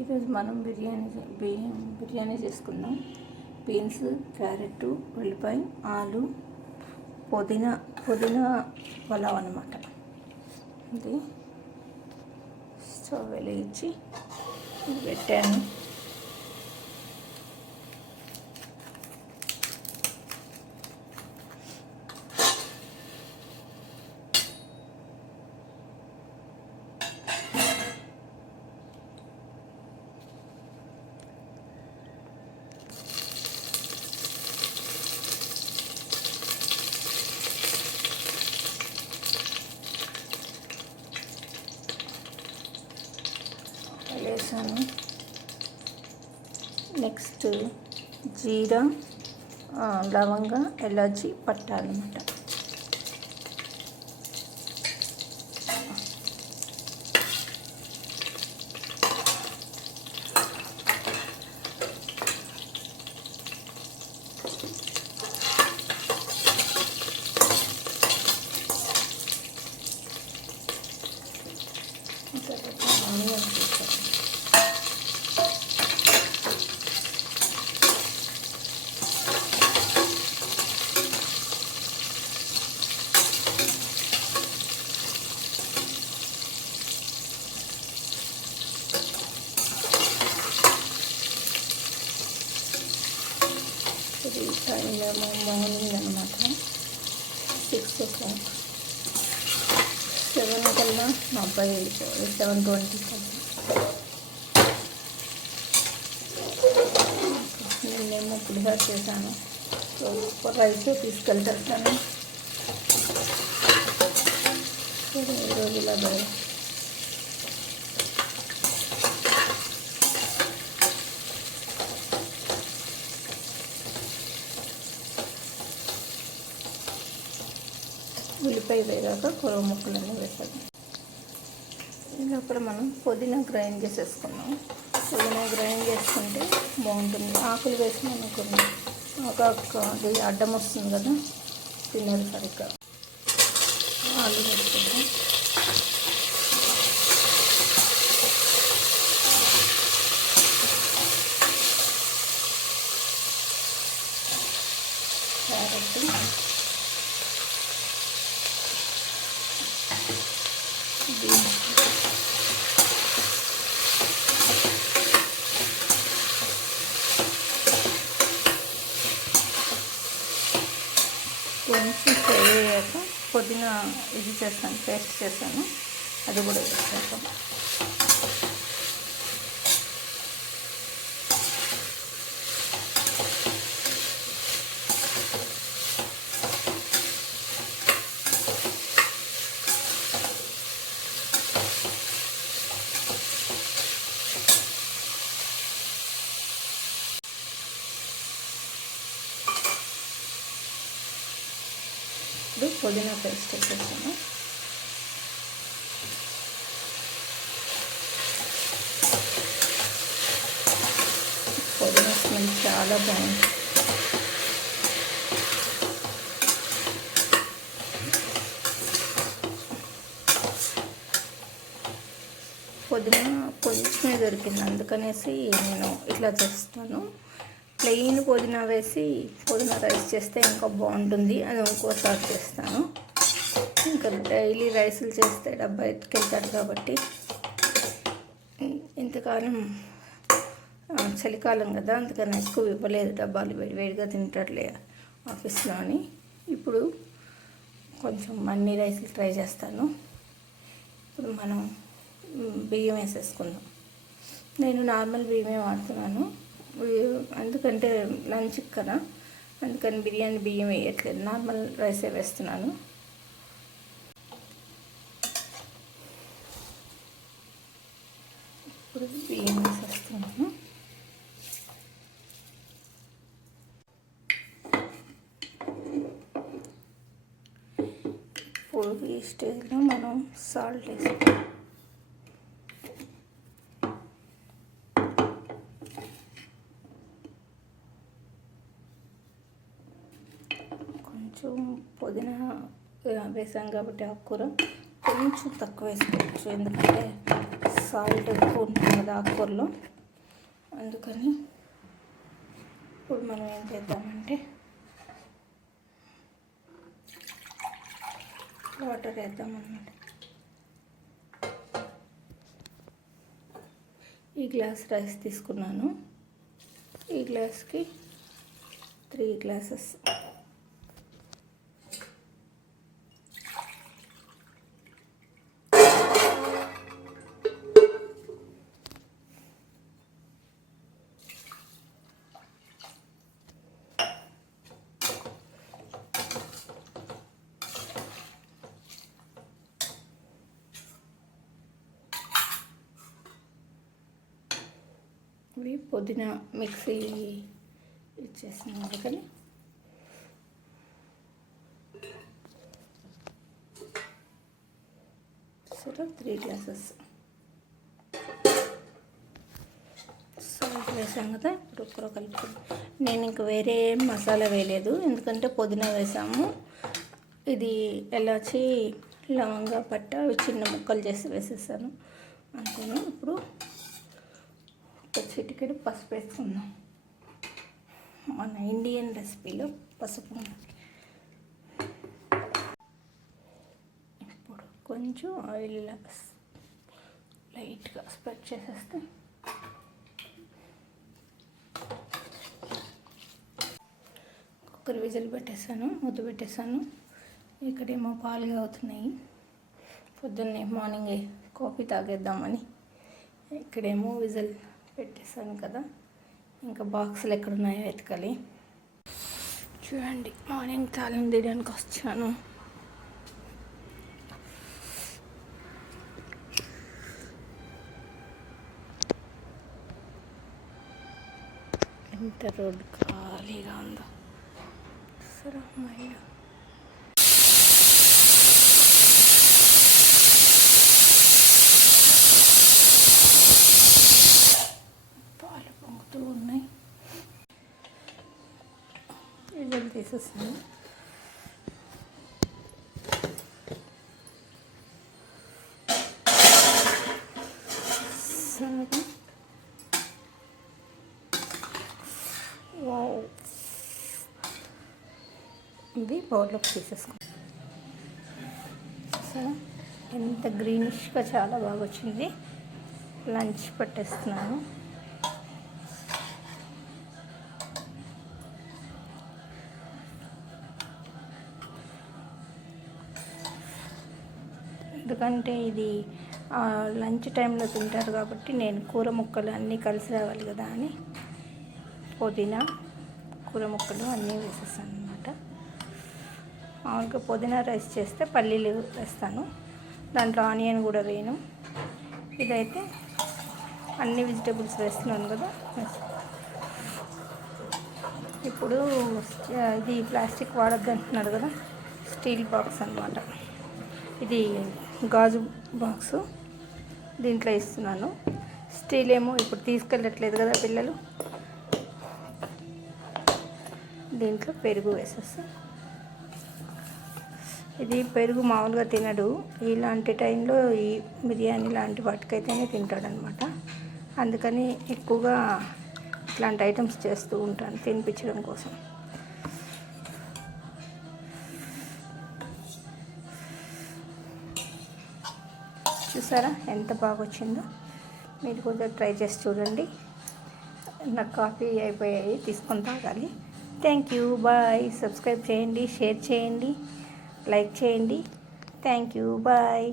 ఈరోజు మనం బిర్యానీ చేసుకుందాం. బీన్స్, క్యారెట్, ఉల్లిపాయ, ఆలు, పుదీనా పలావ్ అన్నమాట. ఇది స్టవ్ వెలిగించి పెట్టాను. వేసాను. నెక్స్ట్ జీరా, లవంగ, ఎలాచి పట్టాలన్నమాట. ఇది టైం మార్నింగ్ అనమాట. 6 o'clock, 7 కల్లా మా అబ్బాయి వెళ్ళిపోవాలి. 7:20 కల్లా. నేనేమో పులిహోర చేశాను. రైస్ తీసుకెళ్తాను. ఈరోజు ఇలా ఉల్లిపాయ వేగాక కూర ముక్కలన్నీ వేసాము. లోపల మనం పుదీనా గ్రైండ్ చేసేసుకున్నాం. పుదీనా గ్రైండ్ చేసుకుంటే బాగుంటుంది. ఆకులు వేసినాం అనుకోండి, అది అడ్డం వస్తుంది కదా, తినేది సరిగ్గా. ఆలు వేసుకుంటాం. క్యారెట్, కొంచెం ఫ్రై అయ్యాక పుదీనా ఇది చేస్తాను, పేస్ట్ చేస్తాను, అది కూడా వేసేస్తాం. ఇప్పుడు పుదీనా పేస్ట్ వేసేస్తాను. పుదీనా స్మెల్ చాలా బాగుంది. పుదీనా కొంచెమే దొరికింది, అందుకనేసి నేను ఇట్లా చేస్తాను. ప్లెయిన్ పుదీనా వేసి పుదీనా రైస్ చేస్తే ఇంకా బాగుంటుంది. అది ఇంకోసారి చేస్తాను. ఇంకా డైలీ రైసులు చేస్తే డబ్బా ఎత్తుకెళ్తాడు కాబట్టి, ఇంతకాలం చలికాలం కదా, అందుకని ఎక్కువ ఇవ్వలేదు. డబ్బాలు వేడిగా తింటాడులే ఆఫీస్లో అని. ఇప్పుడు కొంచెం అన్ని రైసులు ట్రై చేస్తాను. ఇప్పుడు మనం బియ్యం వేసేసుకుందాం. నేను నార్మల్ బియ్యమే వాడుతున్నాను, ఎందుకంటే లంచ్ కదా, అందుకని బిర్యానీ బియ్యం వేయట్లేదు, నార్మల్ రైసే వేస్తున్నాను. ఇప్పుడు బియ్యం వేసేస్తున్నాను. ఇప్పుడు ఈ స్టేజ్లో మనం సాల్ట్ వేసుకుంటాం. కొంచెం పుదీనా వేసాం కాబట్టి ఆకుకూర కొంచెం తక్కువ వేసుకోవచ్చు, ఎందుకంటే సాల్ట్ ఎక్కువ ఉంటుంది కదా ఆకుకూరలో, అందుకని ఇప్పుడు మనం ఏం చేద్దామంటే వాటర్ వేద్దామన్నమాట. ఈ గ్లాస్ రైస్ తీసుకున్నాను, ఈ గ్లాస్కి 3 గ్లాసెస్. ఇవి పుదీనా మిక్సీ ఇచ్చేస్తున్నాను కానీ సరే 3 గ్లాసెస్ సాల్ట్ వేసాం కదా. ఇప్పుడు ఒక్కరో కలుపుకుందాం. నేను ఇంక వేరే మసాలా వేయలేదు, ఎందుకంటే పుదీనా వేసాము. ఇది ఎలాచి లవంగా పట్ట అవి చిన్న ముక్కలు చేసి వేసేసాను అంతేనా. ఇప్పుడు ఒక చిటికెడు పసుపు వేసుకుందాం. మన ఇండియన్ రెసిపీలో పసుపు. ఇప్పుడు కొంచెం ఆయిల్ లైట్గా స్ప్రెడ్ చేసేస్తే కుక్కర్ విజిల్ పెట్టేసాను, మూత పెట్టేసాను. ఇక్కడేమో పాలుగా అవుతున్నాయి. పొద్దున్నే మార్నింగే కాఫీ తాగేద్దామని ఇక్కడేమో విజిల్ పెట్టేసాను కదా. ఇంకా బాక్సులు ఎక్కడున్నాయో వెతకాలి. చూడండి, మార్నింగ్ తాళం తీయడానికి వచ్చాను. ఎంత రోడ్డు ఖాళీగా ఉందో సరే. అమ్మాయి పాలు పొంగుతూ ఉన్నాయి. ఇడ్లీ తీసేస్తాను. సరే, వావ్, ఇది బౌల్లోకి తీసేసుకుంటాం. సరే, ఎంత గ్రీనిష్గా చాలా బాగా వచ్చింది. లంచ్ పట్టేస్తున్నాను. ఎందుకంటే ఇది లంచ్ టైంలో తింటారు కాబట్టి నేను కూర ముక్కలు అన్నీ కలిసి రావాలి కదా అని పుదీనా కూర ముక్కలు అన్నీ వేసేస్తాను అనమాట. మామూలుగా పుదీనా రైస్ చేస్తే పల్లీలు వేస్తాను, దాంట్లో ఆనియన్ కూడా వేయను. ఇదైతే అన్ని వెజిటేబుల్స్ వేస్తున్నాను కదా. ఇప్పుడు ఇది ప్లాస్టిక్ వాడద్దు అంటున్నారు కదా, స్టీల్ బాక్స్ అన్నమాట. ఇది గాజు బాక్సు, దీంట్లో ఇస్తున్నాను. స్టీల్ ఏమో ఇప్పుడు తీసుకెళ్ళట్లేదు కదా పిల్లలు. దీంట్లో పెరుగు వేసేస్తా. ఇది పెరుగు మామూలుగా తినడు, ఇలాంటి టైంలో ఈ బిర్యానీ లాంటి వాటికైతేనే తింటాడనమాట. అందుకని ఎక్కువగా ఇట్లాంటి ఐటమ్స్ చేస్తూ ఉంటాను తినిపించడం కోసం. చూసారా ఎంత బాగా వచ్చిందో. మీరు కూడా ట్రై చేసి చూడండి. నాకు కాఫీ అయిపోయాయి, తీసుకొని తాగాలి. Thank you, bye. సబ్స్క్రైబ్ చేయండి, షేర్ చేయండి, లైక్ చేయండి. Thank you, bye.